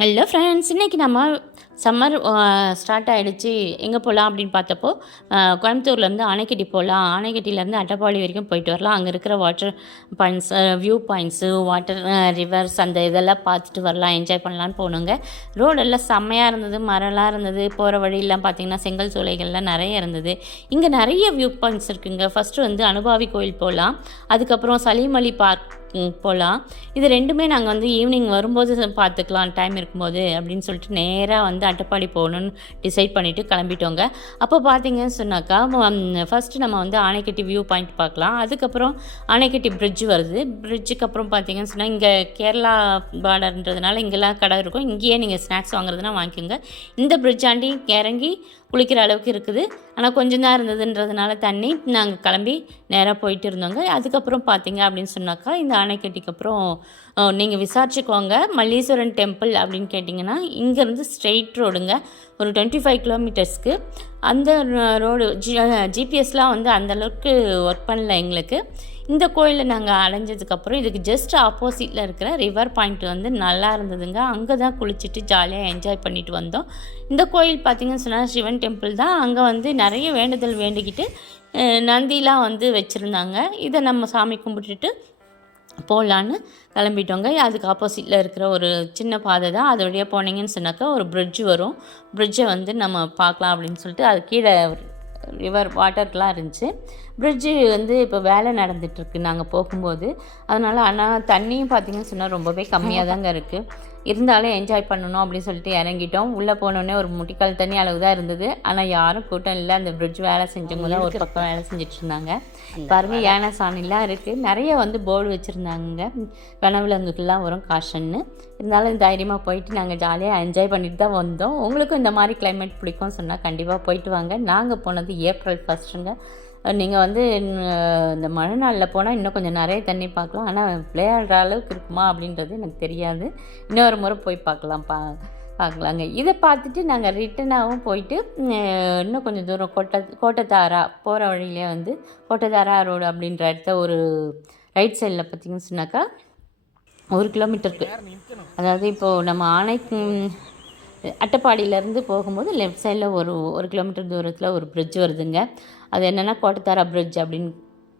Hello friends இன்றைக்கி நம்ம summer start uh, ஆகிடுச்சு எங்கே போகலாம் அப்படின்னு பார்த்தப்போ uh, கோயம்புத்தூர்லேருந்து ஆனைக்கட்டி போகலாம் ஆனைக்கட்டிலேருந்து அட்டப்பாடி வரைக்கும் போயிட்டு வரலாம். அங்கே இருக்கிற water points view points water rivers அந்த இதெல்லாம் பார்த்துட்டு வரலாம். என்ஜாய் பண்ணலான்னு போனோங்க. ரோடெல்லாம் செம்மையாக இருந்தது. மரம்லாம் இருந்தது. போகிற வழியெல்லாம் பார்த்திங்கன்னா செங்கல் சூளைகள்லாம் நிறைய இருந்தது. இங்கே நிறைய வியூ பாயிண்ட்ஸ் இருக்குங்க. ஃபஸ்ட்டு வந்து அனுபாவி கோயில் போகலாம் அதுக்கப்புறம் சலீமலி பார்க் போகலாம் இது ரெண்டுமே நாங்கள் வந்து ஈவினிங் வரும்போது பார்த்துக்கலாம் டைம் இருக்கும்போது அப்படின்னு சொல்லிட்டு நேராக வந்து அட்டப்பாடி போகணுன்னு டிசைட் பண்ணிவிட்டு கிளம்பிட்டோங்க. அப்போ பார்த்தீங்கன்னு சொன்னாக்கா ஃபஸ்ட்டு நம்ம வந்து ஆனைக்கட்டி வியூ பாயிண்ட் பார்க்கலாம் அதுக்கப்புறம் ஆனைக்கட்டி பிரிட்ஜ் வருது. பிரிட்ஜுக்கு அப்புறம் பார்த்தீங்கன்னு சொன்னால் இங்கே கேரளா பார்டர்ன்றதுனால இங்கெல்லாம் கடை இருக்கும். இங்கேயே நீங்கள் ஸ்நாக்ஸ் வாங்குறதுனா வாங்கிக்கோங்க. இந்த பிரிட்ஜ் ஆண்டி இறங்கி குளிக்கிற அளவுக்கு இருக்குது. ஆனால் கொஞ்சம் தான் இருந்ததுன்றதுனால தண்ணி. நாங்கள் கிளம்பி நேராக போயிட்டு இருந்தோங்க. அதுக்கப்புறம் பார்த்தீங்க அப்படின்னு சொன்னாக்கா இந்த அணைக்கட்டிக்கு அப்புறம் நீங்கள் விசாரிச்சுக்கோங்க மல்லீஸ்வரன் டெம்பிள் அப்படின்னு கேட்டிங்கன்னா இங்கேருந்து ஸ்ட்ரெயிட் ரோடுங்க ஒரு டுவெண்ட்டி ஃபைவ் கிலோமீட்டர்ஸ்க்கு அந்த ரோடு ஜி ஜிபிஎஸ்லாம் வந்து அந்தளவுக்கு ஒர்க் பண்ணல எங்களுக்கு. இந்த கோயிலில் நாங்கள் அலைஞ்சதுக்கப்புறம் இதுக்கு ஜஸ்ட் ஆப்போசிட்டில் இருக்கிற ரிவர் பாயிண்ட் வந்து நல்லா இருந்ததுங்க. அங்கே தான் குளிச்சுட்டு ஜாலியாக என்ஜாய் பண்ணிட்டு வந்தோம். இந்த கோயில் பார்த்திங்கன்னு சொன்னால் சிவன் டெம்பிள் தான். அங்கே வந்து நிறைய வேண்டுதல் வேண்டிக்கிட்டு நந்திலாம் வந்து வச்சுருந்தாங்க. இதை நம்ம சாமி கும்பிட்டுட்டு போகலான்னு கிளம்பிட்டோங்க. அதுக்கு ஆப்போசிட்டில் இருக்கிற ஒரு சின்ன பாதை தான். அது வழியாக போனீங்கன்னு சொன்னாக்கா ஒரு பிரிட்ஜ் வரும். பிரிட்ஜை வந்து நம்ம பார்க்கலாம் அப்படின்னு சொல்லிட்டு அது கீழே ரிவர் வாட்டர்லாம் இருந்துச்சு. பிரிட்ஜு வந்து இப்போ வேலை நடந்துகிட்ருக்கு நாங்கள் போகும்போது. அதனால் ஆனால் தண்ணியும் பார்த்தீங்கன்னு சொன்னால் ரொம்பவே கம்மியாக தாங்க இருக்குது இருந்தாலும் என்ஜாய் பண்ணணும் அப்படின்னு சொல்லிட்டு இறங்கிட்டோம். உள்ளே போனோடனே ஒரு முட்டிக்கால் தண்ணி அளவு தான் இருந்தது. ஆனால் யாரும் கூட்டம் இல்லை. அந்த பிரிட்ஜ் வேலை செஞ்சவங்க தான் ஒரு பக்கம் வேலை செஞ்சுட்டு இருந்தாங்க. பாருங்க யானை சாணிலாம் இருக்குது நிறைய வந்து போர்டு வச்சுருந்தாங்க. வனவிலங்குகள்லாம் வரும் காஷன்னு. இருந்தாலும் தைரியமாக போயிட்டு நாங்கள் ஜாலியாக என்ஜாய் பண்ணிட்டு தான் வந்தோம். உங்களுக்கும் இந்த மாதிரி climate பிடிக்கும்னு சொன்னால் கண்டிப்பாக போயிட்டு வாங்க. நாங்கள் போனது ஏப்ரல் ஃபஸ்ட்டுங்க நீங்கள் வந்து இந்த மழை நாளில் போனால் இன்னும் கொஞ்சம் நிறைய தண்ணி பார்க்கலாம். ஆனால் விளையாடுற அளவுக்கு இருக்குமா அப்படின்றது எனக்கு தெரியாது. இன்னொரு முறை போய் பார்க்கலாம் பா பார்க்கலாங்க. இதை பார்த்துட்டு நாங்கள் ரிட்டனாகவும் போயிட்டு இன்னும் கொஞ்சம் தூரம் கோட்டை கோட்டத்தாரா போகிற வழியிலே வந்து கோட்டத்தாரா ரோடு அப்படின்ற இடத்த ஒரு ரைட் சைடில் பார்த்தீங்கன்னு சொன்னாக்கா ஒரு கிலோமீட்டருக்கு அதாவது இப்போது நம்ம ஆணை அட்டப்பாடியிலேருந்து போகும்போது லெஃப்ட் சைடில் ஒரு ஒரு கிலோமீட்டர் தூரத்தில் ஒரு பிரிட்ஜ் வருதுங்க. அது என்னென்னா கோட்டத்தாரா பிரிட்ஜ் அப்படின்னு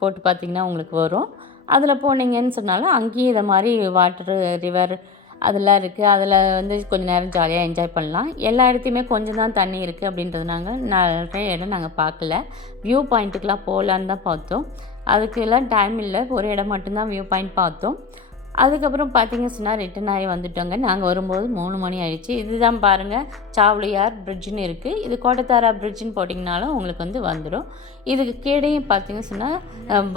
போட்டு பார்த்தீங்கன்னா உங்களுக்கு வரும். அதில் போனீங்கன்னு சொன்னாலும் அங்கேயும் இதை மாதிரி வாட்டரு ரிவர் அதெல்லாம் இருக்குது அதில் வந்து கொஞ்சம் நேரம் ஜாலியாக என்ஜாய் பண்ணலாம். எல்லா இடத்தையுமே கொஞ்சம் தான் தண்ணி இருக்குது அப்படின்றது நாங்கள் நிறைய இடம் நாங்கள் பார்க்கல. வியூ பாயிண்ட்டுக்கெலாம் போகலான்னு தான் பார்த்தோம். அதுக்கெல்லாம் டைம் இல்லை. ஒரு இடம் மட்டும்தான் வியூ பாயிண்ட் பார்த்தோம். அதுக்கப்புறம் பார்த்தீங்க சொன்னால் ரிட்டன் ஆகி வந்துட்டோங்க. நாங்கள் வரும்போது மூணு மணி ஆயிடுச்சு. இதுதான் பாருங்கள் சாவலியார் பிரிட்ஜுன்னு இருக்குது இது கோட்டத்தாரா பிரிட்ஜுன்னு போட்டிங்கனாலும் உங்களுக்கு வந்து வந்துடும் இதுக்கு கீழேயும் பார்த்தீங்க சொன்னால்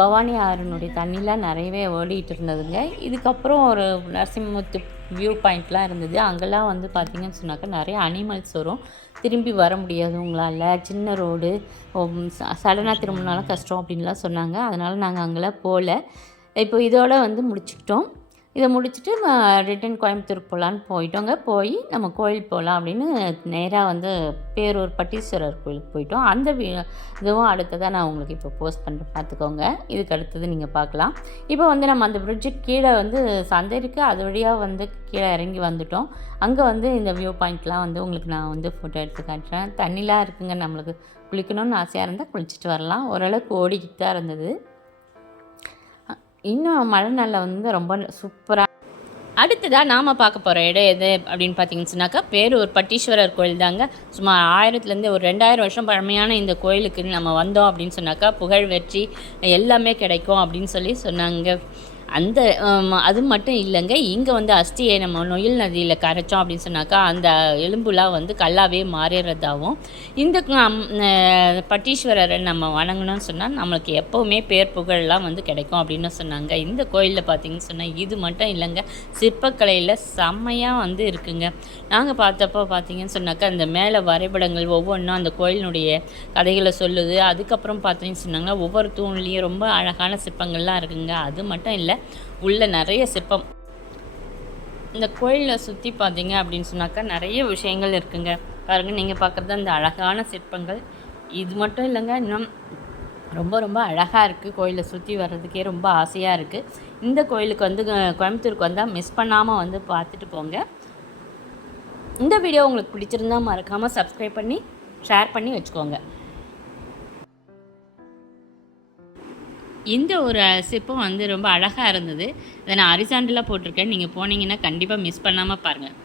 பவானி ஆறுனுடைய தண்ணிலாம் நிறையவே ஓடிட்டு இருந்ததுங்க. இதுக்கப்புறம் ஒரு நரசிம்மத்து வியூ பாயிண்ட்லாம் இருந்தது. அங்கெல்லாம் வந்து பார்த்தீங்கன்னு சொன்னாக்கா நிறைய அனிமல்ஸ் வரும். திரும்பி வர முடியாது உங்களால். சின்ன ரோடு சடனாக திரும்பினாலும் கஷ்டம் அப்படின்லாம் சொன்னாங்க. அதனால் நாங்கள் அங்கெல்லாம் போகல இப்போ இதோட வந்து முடிச்சுக்கிட்டோம். இதை முடிச்சுட்டு ரிட்டன் கோயம்புத்தூர் போகலான்னு போயிட்டோங்க. போய் நம்ம கோயில் போகலாம் அப்படின்னு நேராக வந்து பேரூர் பட்டீஸ்வரர் கோயிலுக்கு போயிட்டோம். அந்த இதுவும் அடுத்ததாக நான் உங்களுக்கு இப்போ போஸ்ட் பண்ணுறேன் பார்த்துக்கோங்க. இதுக்கு அடுத்தது நீங்கள் பார்க்கலாம். இப்போ வந்து நம்ம அந்த பிரிட்ஜுக்கு கீழே வந்து சந்தை இருக்குது அது வழியாக வந்து கீழே இறங்கி வந்துட்டோம். அங்கே வந்து இந்த வியூ பாயிண்ட்லாம் வந்து உங்களுக்கு நான் வந்து ஃபோட்டோ எடுத்து காட்டுறேன். தண்ணிலாம் இருக்குங்க. நம்மளுக்கு குளிக்கணும்னு ஆசையாக இருந்தால் குளிச்சுட்டு வரலாம். ஓரளவுக்கு ஓடிக்கிட்டு தான் இருந்தது. இன்னும் மழை நாளில் வந்து ரொம்ப சூப்பராக அடுத்ததாக நாம் பார்க்க போகிற இடம் எது அப்படின்னு பார்த்தீங்கன்னு சொன்னாக்கா பேரூர் பட்டீஸ்வரர் கோயில் தாங்க. சுமார் ஆயிரத்துலேருந்து ஒரு ரெண்டாயிரம் வருஷம் பழமையான இந்த கோயிலுக்கு நம்ம வந்தோம் அப்படின்னு சொன்னாக்கா புகழ் வெற்றி எல்லாமே கிடைக்கும் அப்படின்னு சொல்லி சொன்னாங்க. அந்த அது மட்டும் இல்லைங்க. இங்கே வந்து அஸ்தியை நம்ம நொயில் நதியில் கரைச்சோம் அப்படின்னு சொன்னாக்கா அந்த எலும்புலாம் வந்து கல்லாவே மாறிடுறதாகவும் இந்த பட்டீஸ்வரரை நம்ம வணங்கணும்னு சொன்னால் நம்மளுக்கு எப்போவுமே பேர் புகழெலாம் வந்து கிடைக்கும் அப்படின்னு சொன்னாங்க. இந்த கோயிலில் பார்த்தீங்கன்னு சொன்னால் இது மட்டும் இல்லைங்க. சிற்பக்கலையில் செம்மையாக வந்து இருக்குங்க. நாங்கள் பார்த்தப்போ பார்த்தீங்கன்னு சொன்னாக்கா இந்த மேலே வரைபடங்கள் ஒவ்வொன்றும் அந்த கோயிலினுடைய கதைகளை சொல்லுது. அதுக்கப்புறம் பார்த்தீங்கன்னு சொன்னாங்க ஒவ்வொரு தூண்லேயும் ரொம்ப அழகான சிற்பங்கள்லாம் இருக்குங்க. அது மட்டும் இல்லை உள்ளே நிறைய சிற்பம் இந்த கோயிலை சுற்றி பார்த்தீங்க அப்படின்னு சொன்னாக்கா நிறைய விஷயங்கள் இருக்குங்க. பாருங்க நீங்கள் பார்க்குறது அந்த அழகான சிற்பங்கள் இது மட்டும் இல்லைங்க இன்னும் ரொம்ப ரொம்ப அழகாக இருக்குது கோயிலை சுற்றி வர்றதுக்கே. ரொம்ப ஆசையாக இருக்குது இந்த கோயிலுக்கு வந்து கோயம்புத்தூருக்கு வந்தால் மிஸ் பண்ணாமல் வந்து பார்த்துட்டு போங்க. இந்த வீடியோ உங்களுக்கு பிடிச்சிருந்தா மறக்காமல் சப்ஸ்கிரைப் பண்ணி ஷேர் பண்ணி வச்சுக்கோங்க. இந்த ஒரு சிப்பம் வந்து ரொம்ப அழகாக இருந்தது. இதை நான் அரிசாண்டில் போட்டிருக்கேன். நீங்கள் போனீங்கன்னா கண்டிப்பாக மிஸ் பண்ணாமல் பாருங்கள்